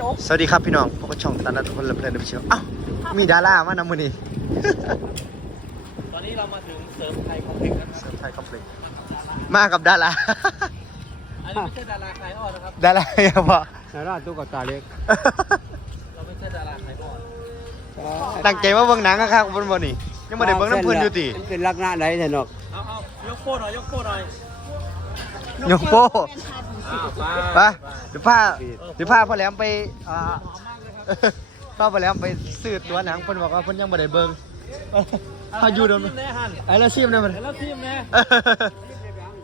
จบสวัสดีครับพี่น้องพวกบช่องตันนัทคนละเพลินเดเชียวอ้าวมีดารามานำมือนี่ตอนนี้เรามาถึงเสริมไทยคอมเพล็กซ์นะครับเซอร์ไพรส์คอมเพล็กซ์มากับดาราอันนี้ไม่ใช่ดาราขายอ้อนะครับ ดาราอย่าบอกสาราตุ๊กตาเล็กเราไม่ใช่ดาราขายอ้อตั้งใจว่าเบิ่งหนังครับบนบนนี่ยังไม่ได้เบิ่งน้ำเพลินอยู่ติมันเป็นลักษณะไหนเถอะนกเอาเอายกโป้หน่อยยกโป้หน่อยยกโป้อ้าวไป ไปเดี๋ยวพาเดี๋ยวพาพ่อแหลมไปอ่าพาพ่อแหลมไปซื้อตัวหนังเพิ่นบอกว่าเพิ่นยังไม่ได้เบิ่งพาอยู่เดิมทีมแน่ฮันไอ้ละซีมเนี่ยมันเห็นแล้วทีมแน่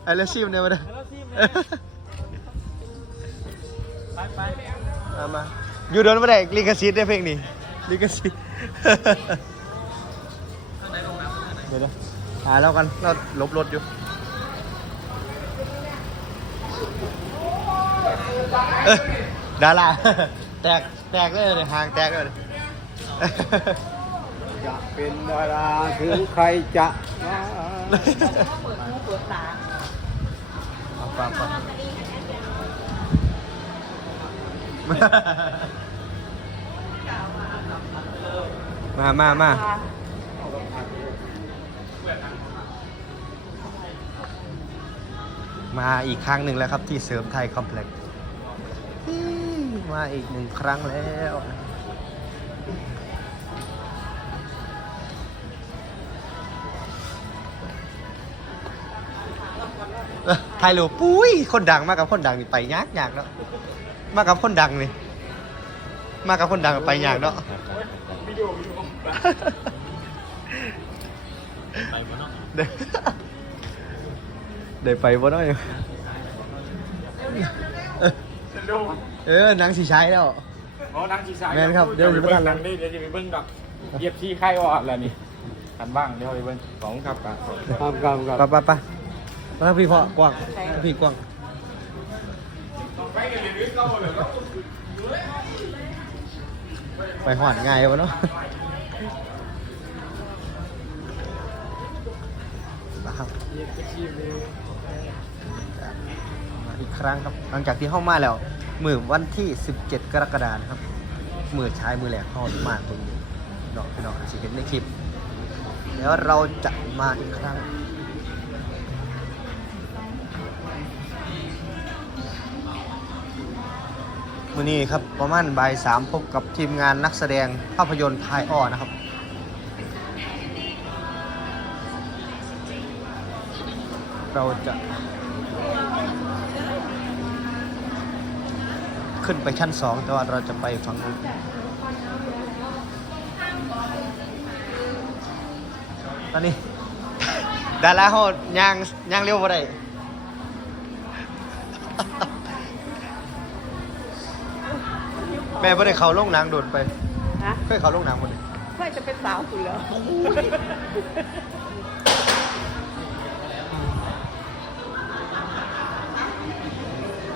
ไอ้ละซีมเนี่ยมันเห็นแล้วทีมแน่ไปไปมามาอยู่เดินไม่ได้ลิขสิทธิ์ได้เพลงนี้ลิขสิทธิ์เดี๋ยวนะหาแล้วกันเราลบรถอยู่ เอ้ยดาราแตกแตกเลยเนี่ยหางแตกเลยจะเป็นดาราถึงใครจะเปิดหูเปิดตาเอาฟังฟังมามามามาอีกครั้งหนึ่งแล้วครับที่เสริมไทยคอมเพล็กซ์ มาอีกหนึ่งครั้งแล้วเอ้อถ่ายรูปปุ้ย คนดังมากับคนดังนี่ไปยากยากเนาะมากับคนดังนี่มากับคนดังไปยากเนาะไปบนนอกเด้ได้ไปบ่ น้อยเออหนังสีใช้แล้ว อ๋อนังชีสายแม่นครับเดี๋ยวอยู่บ้านหลังเดี๋ยวจะไปเบิ้งดอกเหยียบที่ไข่อ่อนแล้วนี่กันบ้างเดี๋ยวไปเบิ้งสองครับกันครับครับครับไปไปไปแล้วพี่พ่อกว้างพี่กว้างไปหอดง่ายวะเนาะนะครับมาอีกครั้งครับหลังจากที่เข้ามาแล้ว มือวันที่ 17 กรกฎาคมครับ มือใช้มือแหลกเข้ามาตรงนี้เนาะพี่น้องอาจจะเห็นในคลิป แล้วเราจะมาอีกครั้งวันนี้ครับประมาณบ่ายสามพบกับทีมงานนักแสดงภาพยนตร์ทายอ้อนะครับเราจะ ขึ้นไปชั้นสองแต่ว่าเราจะไปฝั่งนู้นตอนนี้ ดาราเขาย่างย่างเร็วบ่ได้แม่บ่ได้เขาลงหนังโดดไปฮะเคยเขาลงหนังบ่ได้เพื่อจะเป็นสาวคุณเหรอ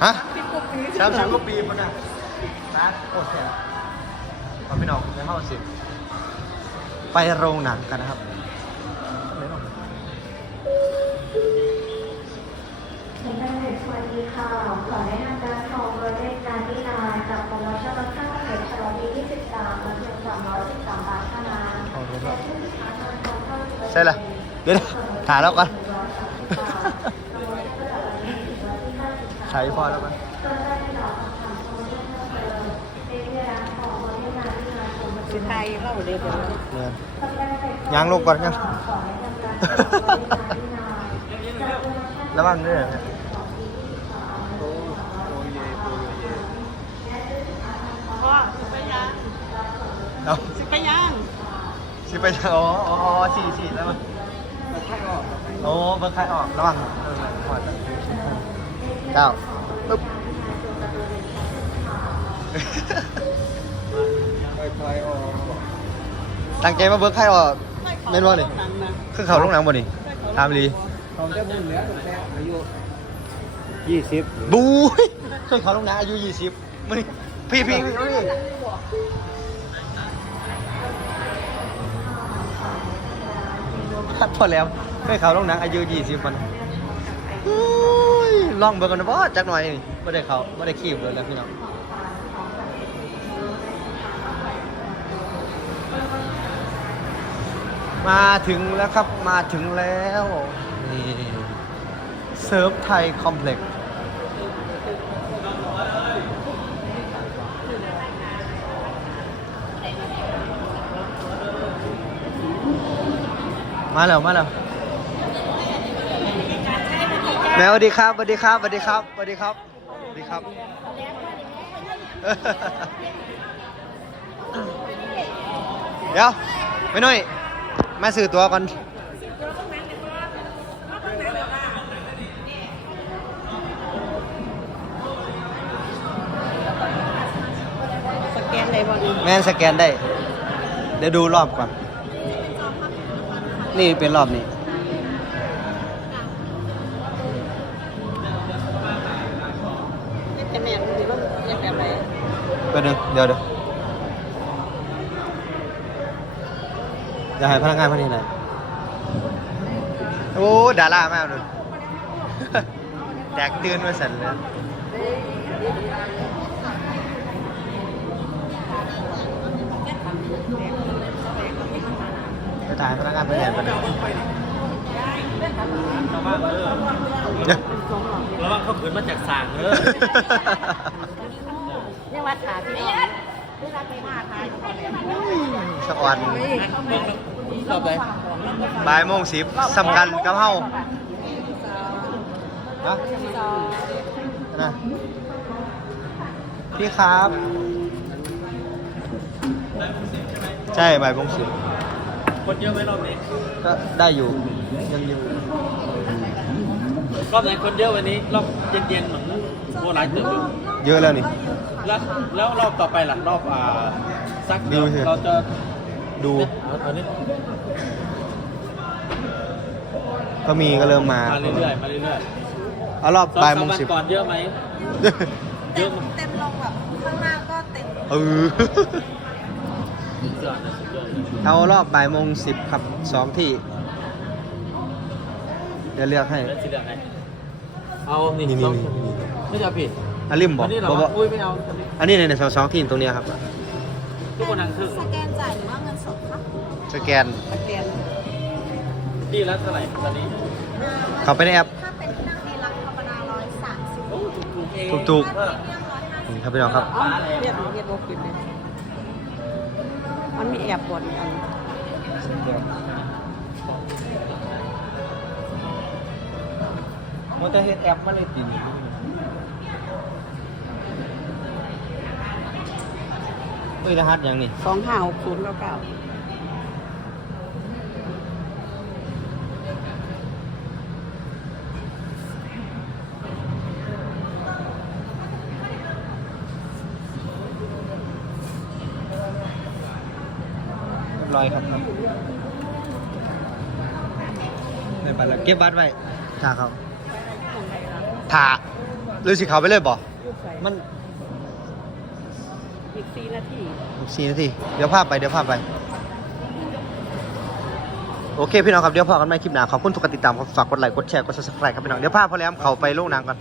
ฮะพี่กุ๊กปี สามสิบกว่าปีมันนะร้านโอเคขอพี่น้องไปเข้าสิไปโรงหนังกันนะครับไหนหรอคุณแม่สวัสดีค่ะ ขอแนะนำร้านทองโรเล็กนานิลาจากโปรโมชั่นลดค่าเฉลิมฉลองปีที่13ลดเพียง313บาทเท่านั้นเอารถและแล้วผู้ที่ค้าทางตรงเข้าสู่ใช่ละเดี๋ยวนะถ่ายแล้วก่อนใช้พอแล้วมั้ย สิไทยเล่าเด็กเลยเนี่ยยางลงก่อนยังระวังด้วยนะพ่อสิไปยังเอาสิไปยังสิไปอ๋ออ๋ออ๋อสี่สี่แล้วมั้ยโอ้เบิร์คายออกระวังเออหัวจะเก้าปึ๊บ ใครๆออกตั้งใจมาเบิร์คายออกเม่นว่านี่หนังนะคือเขาลงหนังบ่นี่ตามลีเขาจะมุ่งเหนือตั้งแต่อายุยี่สิบบูยเคยเขาลงหนังอายุยี่สิบมึงพี่พี่พี่พี่พอแล้วเคยเขาลงหนังอายุยี่สิบมันอุ้ยลองเบิ่งกันนะบ่จักหน่อยนี่ไม่ได้เขาไม่ได้ขี้เบิ่งแล้วพี่น้อง มาถึงแล้วครับมาถึงแล้วนี่เซิร์ฟไทยคอมเพล็กซ์มาแล้วมาแล้วแมวสวัสดีครับสวัสดีครับสวัสดีครับสวัสดีครับสวัสดีครับ เดี๋ยวไม่น้อย มาสื่อตัวก่อนสแกนเลยบอลแม่นสแกนได้ เดี๋ยวดูรอบก่อน นี่เป็นรอบนี้จะแม่นหรือว่าอยากแบบไหนก็นึงเดี๋ยวเดี๋ยว จะให้พนักงานพนักงานไหนโอ้ ดาราแม่เลยแตกตื่นมาสั่นเลยไปถ่ายพนักงานพนักงานกันเลยระวังเด้อเนี่ยระวังเขาขืนมาจากสางเด้อเนี่ยวัดขาพี่น้องเวลาไปมาทายก็พอแล้ว สะออนรอบไหนบ่ายโมงสิบสำคัญกับเฮาฮะนะพี่ครับ ใช่บ่ายโมงสิบคนเยอะไหมรอบนี้ ก็ได้อยู่ยังอยู่รอบไหนคนเยอะวันนี้รอบเย็นๆเหมือนโบราณเติบอยู่เยอะแล้วนี่ แล้วแล้วรอบต่อไปหลังรอบอ่าสักดูสิเราจะ ดูเนี่ยเอาเอานี้ก็มีก็เริ่มมามาเรื่อยๆมาเรื่อยเอารอบๆสองบ่ายสามโมงวันสิบ ก่อนเยอะไหม เยอะมั้ยเต็มลงแบบข้างหน้าก็เต็มเออ สุดยอดนะสุดยอดเอารอบบ่ายโมงสิบครับสองที่เดี๋ยวเลือกให้ แล้วสีเหลืองไงเอานี่นี่สนี่องนี่นี่ ไม่จะเอาผิดอันริมบอกอันนี้เหรอบอกว่าอุ้ยไม่เอาอันนี้ในสองสองที่ตรงเนี้ยครับ ทุกคนทางครึ่งสแกนจ่ายหรือว่าเงิน สดคะสแกนสแกน ดีแล้วเท่าไหร่ตอนนี้เข้าไปในแอป ถ้าเป็นที่นั่งดีลักซ์ธรรมดาร้อยสามสิบโอ้ถูกๆเองถูกเออนี่ครับพี่น้องครับเอ้าเรียกเรียกโบกินเลยมันมีแอบบนอันมันจะเฮ็ดแอปมันเลยติดเฮ้ยรหัสยังนี่สองห้าหกศูนย์เก้าเก้า เรียบร้ อยครับได้บัตรแล้วเก็บบัตรไว้ถ่าเขาถ่าหรือสิเขาไปเลยบ่ลูกใส่มันอีกสี่นาทีสี่นาที เดี๋ยวภาพไป เดี๋ยวภาพไป โอเค พี่น้องครับ เดี๋ยวพอกันใหม่คลิปหน้า ขอบคุณทุกการติดตามครับฝากกดไลค์ กดแชร์ กด subscribe ครับพี่น้อง เดี๋ยวภาพพอแล้วเขาไปโรงหนังก่อน